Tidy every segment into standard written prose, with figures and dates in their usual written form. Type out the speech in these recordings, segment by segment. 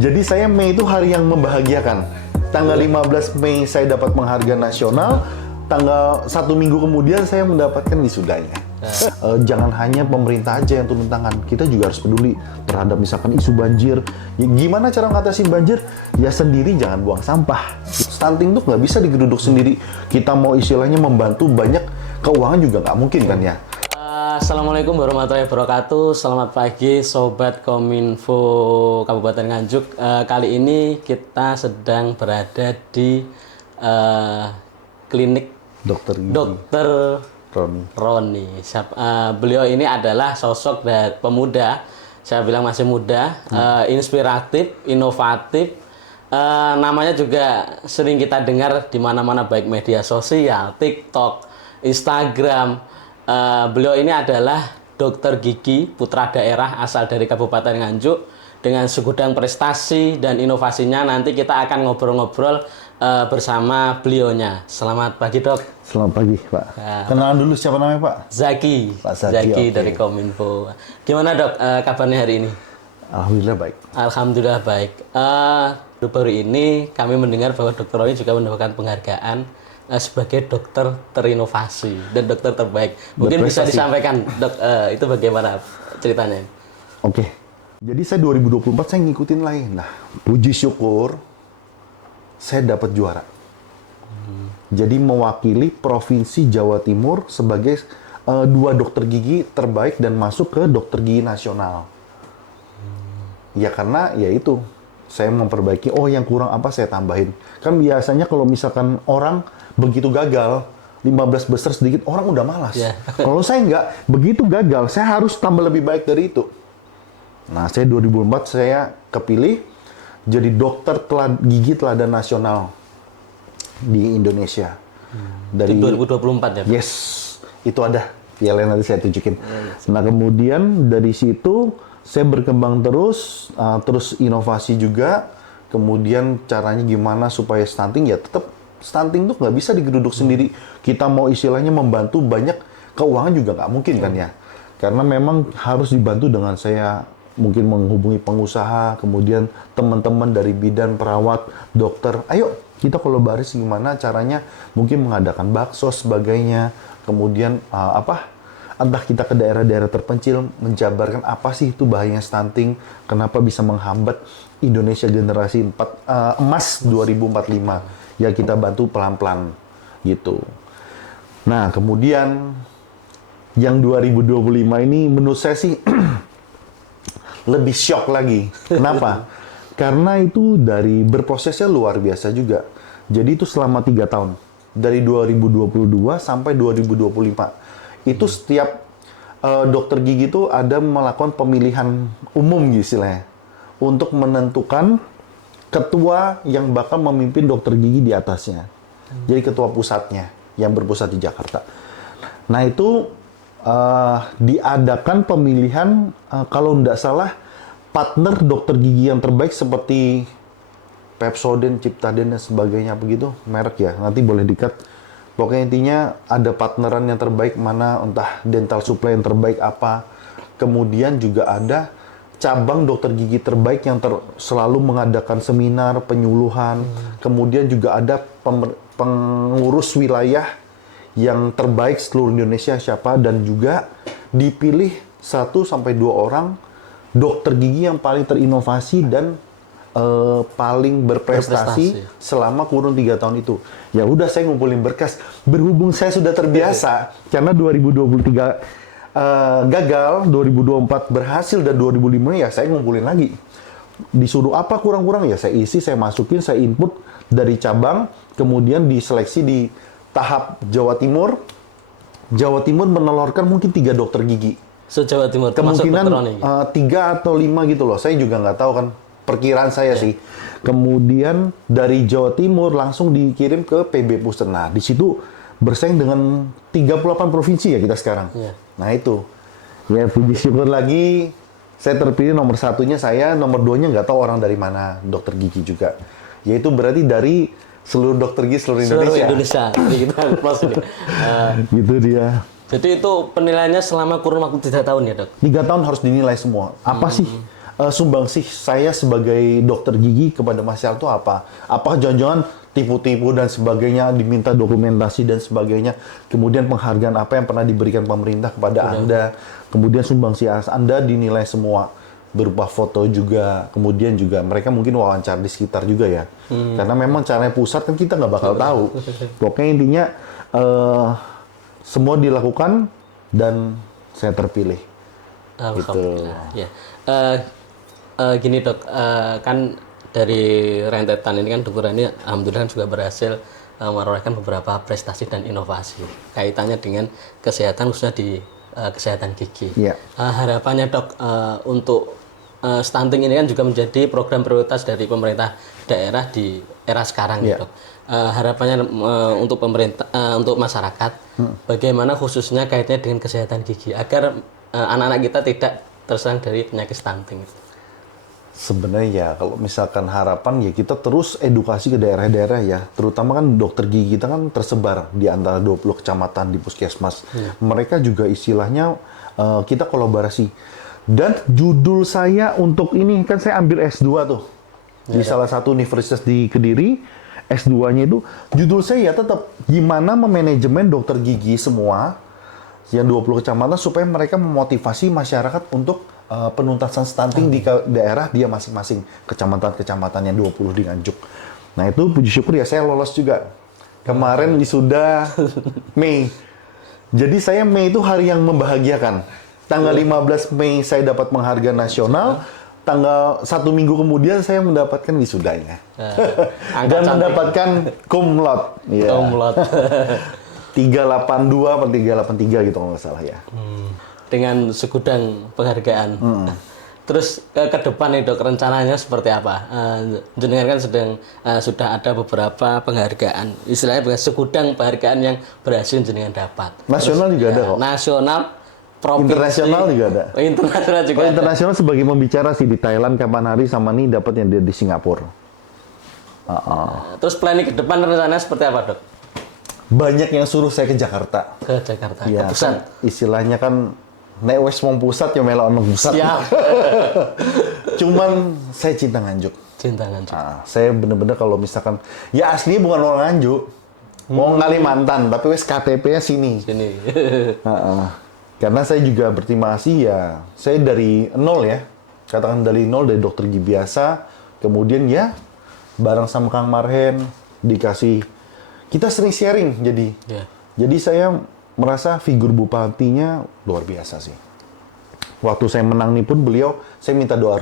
Jadi saya Mei itu hari yang membahagiakan. Tanggal 15 Mei saya dapat penghargaan nasional. Tanggal 1 minggu kemudian saya mendapatkan wisudanya. Jangan hanya pemerintah aja yang turun tangan, kita juga harus peduli terhadap misalkan isu banjir. Ya, gimana cara mengatasi banjir? Ya sendiri jangan buang sampah. Stunting tuh nggak bisa digeruduk sendiri. Kita mau istilahnya membantu banyak, keuangan juga nggak mungkin kan ya. Assalamualaikum warahmatullahi wabarakatuh. Selamat pagi Sobat Kominfo Kabupaten Nganjuk. Kali ini kita sedang berada di klinik Dokter Roni. Beliau ini adalah sosok dan pemuda, saya bilang masih muda, inspiratif, inovatif. Namanya juga sering kita dengar di mana-mana, baik media sosial, TikTok, Instagram. Beliau ini adalah dokter gigi putra daerah asal dari Kabupaten Nganjuk. Dengan segudang prestasi dan inovasinya nanti kita akan ngobrol-ngobrol bersama beliaunya. Selamat pagi, Dok. Selamat pagi, Pak. Kenalan dulu, siapa namanya, Pak? Zaki. Pak Zaki, okay. Dari Kominfo. Gimana, Dok, kabarnya hari ini? Alhamdulillah baik. Alhamdulillah baik. Baru ini kami mendengar bahwa Dokter Roni juga mendapatkan penghargaan sebagai dokter terinovasi dan dokter terbaik. Mungkin bisa disampaikan, Dok, itu bagaimana ceritanya? Oke. Jadi saya 2024 saya ngikutin lagi. Nah, puji syukur saya dapat juara. Jadi mewakili Provinsi Jawa Timur sebagai 2 dokter gigi terbaik dan masuk ke dokter gigi nasional. Ya karena ya itu, saya memperbaiki, yang kurang apa saya tambahin. Kan biasanya kalau misalkan orang begitu gagal, 15 besar sedikit, orang udah malas. Yeah. Kalau saya nggak, begitu gagal, saya harus tambah lebih baik dari itu. Nah, saya 2004 saya kepilih jadi dokter gigi teladan nasional di Indonesia. Dari itu 2024 ya? Yes, itu ada. Piala nanti saya tunjukin. Nah, kemudian dari situ saya berkembang terus, terus inovasi juga. Kemudian caranya gimana supaya stunting, ya tetap stunting tuh nggak bisa digeruduk sendiri. Kita mau istilahnya membantu banyak, keuangan juga nggak mungkin kan ya. Karena memang harus dibantu dengan saya mungkin menghubungi pengusaha, kemudian teman-teman dari bidan, perawat, dokter. Ayo, kita kalau baris gimana caranya, mungkin mengadakan bakso sebagainya. Kemudian entah kita ke daerah-daerah terpencil, menjabarkan apa sih itu bahayanya stunting, kenapa bisa menghambat Indonesia generasi emas 2045. Ya kita bantu pelan-pelan gitu. Nah, kemudian yang 2025 ini menurut saya sih lebih shock lagi. Kenapa? Karena itu dari berprosesnya luar biasa juga. Jadi itu selama 3 tahun. Dari 2022 sampai 2025. Itu setiap dokter gigi itu ada melakukan pemilihan umum istilahnya. Untuk menentukan ketua yang bakal memimpin dokter gigi di atasnya. Jadi ketua pusatnya yang berpusat di Jakarta. Nah itu diadakan pemilihan kalau tidak salah partner dokter gigi yang terbaik seperti Pepsodent, Ciptaden dan sebagainya begitu merek ya, nanti boleh dikat. Pokoknya intinya ada partneran yang terbaik mana, entah dental supply yang terbaik apa. Kemudian juga ada cabang dokter gigi terbaik yang selalu mengadakan seminar penyuluhan. Kemudian juga ada pengurus wilayah yang terbaik seluruh Indonesia siapa, dan juga dipilih 1 sampai 2 orang dokter gigi yang paling terinovasi dan paling berprestasi selama kurun 3 tahun itu. Ya udah saya ngumpulin berkas. Berhubung saya sudah terbiasa karena 2023 gagal, 2024 berhasil dan 2005 ya saya ngumpulin lagi. Disuruh apa kurang-kurang ya saya isi, saya masukin, saya input dari cabang, kemudian diseleksi di tahap Jawa Timur. Jawa Timur menelurkan mungkin 3 dokter gigi. Jawa Timur kemungkinan 3 atau 5 gitu loh. Saya juga nggak tahu kan, perkiraan saya sih. Kemudian dari Jawa Timur langsung dikirim ke PB Puster. Nah, di situ bersaing dengan 38 provinsi ya kita sekarang. Nah itu. Ya puji syukur lagi saya terpilih nomor 1-nya saya, nomor 2-nya nggak tahu orang dari mana, dokter gigi juga. Yaitu berarti dari seluruh dokter gigi seluruh Indonesia. Gitu kan plus ini. Gitu dia. Jadi itu penilaiannya selama kurun waktu 3 tahun ya, Dok? 3 tahun harus dinilai semua. Apa sih sumbangsih saya sebagai dokter gigi kepada masyarakat itu apa? Apakah jangan-jangan tipu-tipu dan sebagainya, diminta dokumentasi dan sebagainya, kemudian penghargaan apa yang pernah diberikan pemerintah kepada Anda, kemudian sumbangsih Anda dinilai semua berupa foto juga, kemudian juga mereka mungkin wawancara di sekitar juga ya, karena memang caranya pusat kan kita nggak bakal tahu. Pokoknya intinya semua dilakukan dan saya terpilih. Alhamdulillah. Ya. Gini dok, kan dari rentetan ini kan dokter ini alhamdulillah kan juga berhasil merolehkan beberapa prestasi dan inovasi kaitannya dengan kesehatan khususnya di kesehatan gigi. Yeah. Harapannya dok untuk stunting ini kan juga menjadi program prioritas dari pemerintah daerah di era sekarang Yeah. gitu. Harapannya untuk pemerintah, untuk masyarakat, bagaimana khususnya kaitannya dengan kesehatan gigi agar anak-anak kita tidak terserang dari penyakit stunting. Sebenarnya ya kalau misalkan harapan ya kita terus edukasi ke daerah-daerah ya, terutama kan dokter gigi kita kan tersebar di antara 20 kecamatan di puskesmas. Mereka juga istilahnya kita kolaborasi. Dan judul saya untuk ini kan saya ambil S2 tuh di salah satu universitas di Kediri. S2-nya itu judul saya ya tetap gimana memanajemen dokter gigi semua yang 20 kecamatan supaya mereka memotivasi masyarakat untuk penuntasan stunting di daerah dia masing-masing kecamatan-kecamatan yang 20 di Nganjuk. Nah itu puji syukur ya saya lolos juga. Kemarin wisuda Mei. Jadi saya Mei itu hari yang membahagiakan. Tanggal 15 Mei saya dapat penghargaan nasional. Tanggal 1 minggu kemudian saya mendapatkan wisudanya. Dan mendapatkan cum laude. Ya. Cum laude. 382 atau 383 gitu kalau nggak salah ya. Dengan segudang penghargaan. Terus ke depan nih dok, rencananya seperti apa? Jenengan kan sudah ada beberapa penghargaan, istilahnya bukan segudang penghargaan yang berhasil jenengan dapat. Nasional Terus, juga ada kok. Nasional, provinsi. Internasional juga ada. Internasional juga ada. Internasional sebagai pembicara sih di Thailand kapan hari sama nih dapat yang di Singapura. Terus planning ke depan rencananya seperti apa dok? Banyak yang suruh saya ke Jakarta. Ke Jakarta, Ya, ke pusat. kan istilahnya kan nek wes mau pusat ya melok nang pusat. Siap. Cuman saya cinta Nganjuk. Cinta Nganjuk. Saya bener-bener kalau misalkan ya aslinya bukan orang Nganjuk. Mau Kalimantan, tapi wes KTP-nya sini. Sini. Karena saya juga berterima kasih ya, saya dari nol ya. Katakan dari nol, dari dokter gigi biasa. Kemudian ya bareng sama Kang Marhen dikasih, kita sering sharing jadi. Yeah. Jadi saya merasa figur bupatinya luar biasa sih. Waktu saya menang nih pun beliau, saya minta doa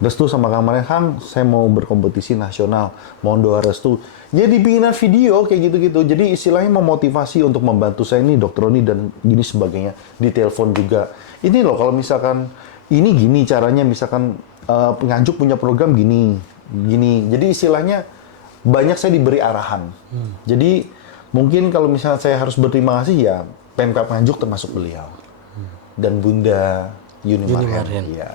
restu sama Kang Marhen, Kang, saya mau berkompetisi nasional, mohon doa restu. Jadi bikinan video kayak gitu-gitu. Jadi istilahnya memotivasi untuk membantu saya ini Dokter Roni dan gini sebagainya. Di telepon juga. Ini loh kalau misalkan ini gini caranya, misalkan Nganjuk punya program gini. Jadi istilahnya banyak saya diberi arahan. Jadi mungkin kalau misalnya saya harus berterima kasih ya Pemkab Nganjuk termasuk beliau. Dan Bunda Yuni Marhen. Ya.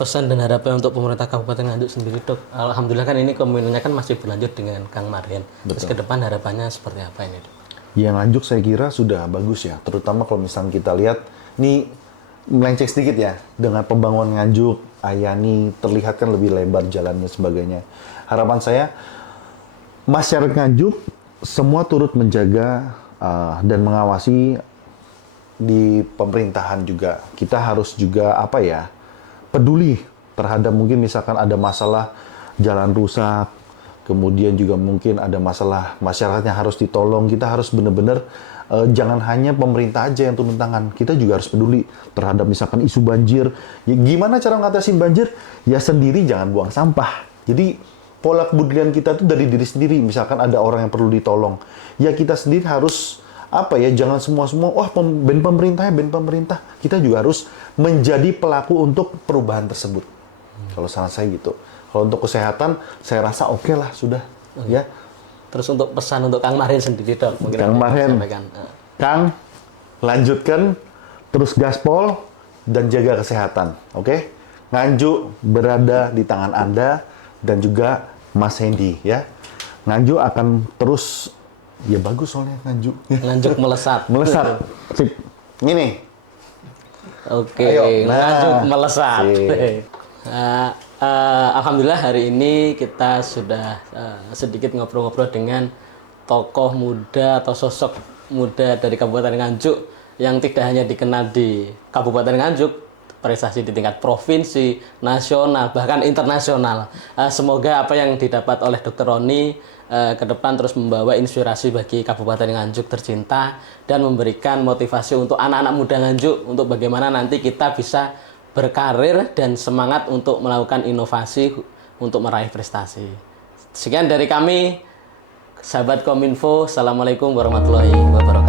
Pesan dan harapan untuk pemerintah Kabupaten Nganjuk sendiri dok. Alhamdulillah kan ini komitmennya kan masih berlanjut dengan Kang Marhen. Terus ke depan harapannya seperti apa ini dok? Ya Nganjuk saya kira sudah bagus ya. Terutama kalau misalnya kita lihat, nih melenceng sedikit ya. Dengan pembangunan Nganjuk, Ayani terlihat kan lebih lebar jalannya sebagainya. Harapan saya, masyarakat Nganjuk semua turut menjaga dan mengawasi di pemerintahan juga. Kita harus juga apa ya, peduli terhadap mungkin misalkan ada masalah jalan rusak, kemudian juga mungkin ada masalah masyarakatnya harus ditolong. Kita harus benar-benar jangan hanya pemerintah aja yang turun tangan. Kita juga harus peduli terhadap misalkan isu banjir. Ya, gimana cara ngatasin banjir? Ya sendiri jangan buang sampah. Jadi pola kebudayaan kita itu dari diri sendiri. Misalkan ada orang yang perlu ditolong, ya kita sendiri harus apa ya, jangan semua wah band pemerintah. Kita juga harus menjadi pelaku untuk perubahan tersebut. Kalau saran saya gitu. Kalau untuk kesehatan saya rasa oke lah sudah ya. Terus untuk pesan untuk Kang Marhen sendiri dok, mungkin Kang Marhen, Kang lanjutkan terus gaspol dan jaga kesehatan, oke? Nganjuk berada di tangan Anda dan juga Mas Hendy ya. Nganjuk akan terus ya bagus soalnya Nganjuk. Nganjuk melesat. Melesat. Sip. Ini Oke, Ayo, lanjut melesat. sip. Alhamdulillah hari ini kita sudah sedikit ngobrol-ngobrol dengan tokoh muda atau sosok muda dari Kabupaten Nganjuk yang tidak hanya dikenal di Kabupaten Nganjuk, prestasi di tingkat provinsi, nasional, bahkan internasional. Semoga apa yang didapat oleh Dr. Roni ke depan terus membawa inspirasi bagi Kabupaten Nganjuk tercinta dan memberikan motivasi untuk anak-anak muda Nganjuk untuk bagaimana nanti kita bisa berkarir dan semangat untuk melakukan inovasi untuk meraih prestasi. Sekian dari kami, sahabat Kominfo. Assalamualaikum warahmatullahi wabarakatuh.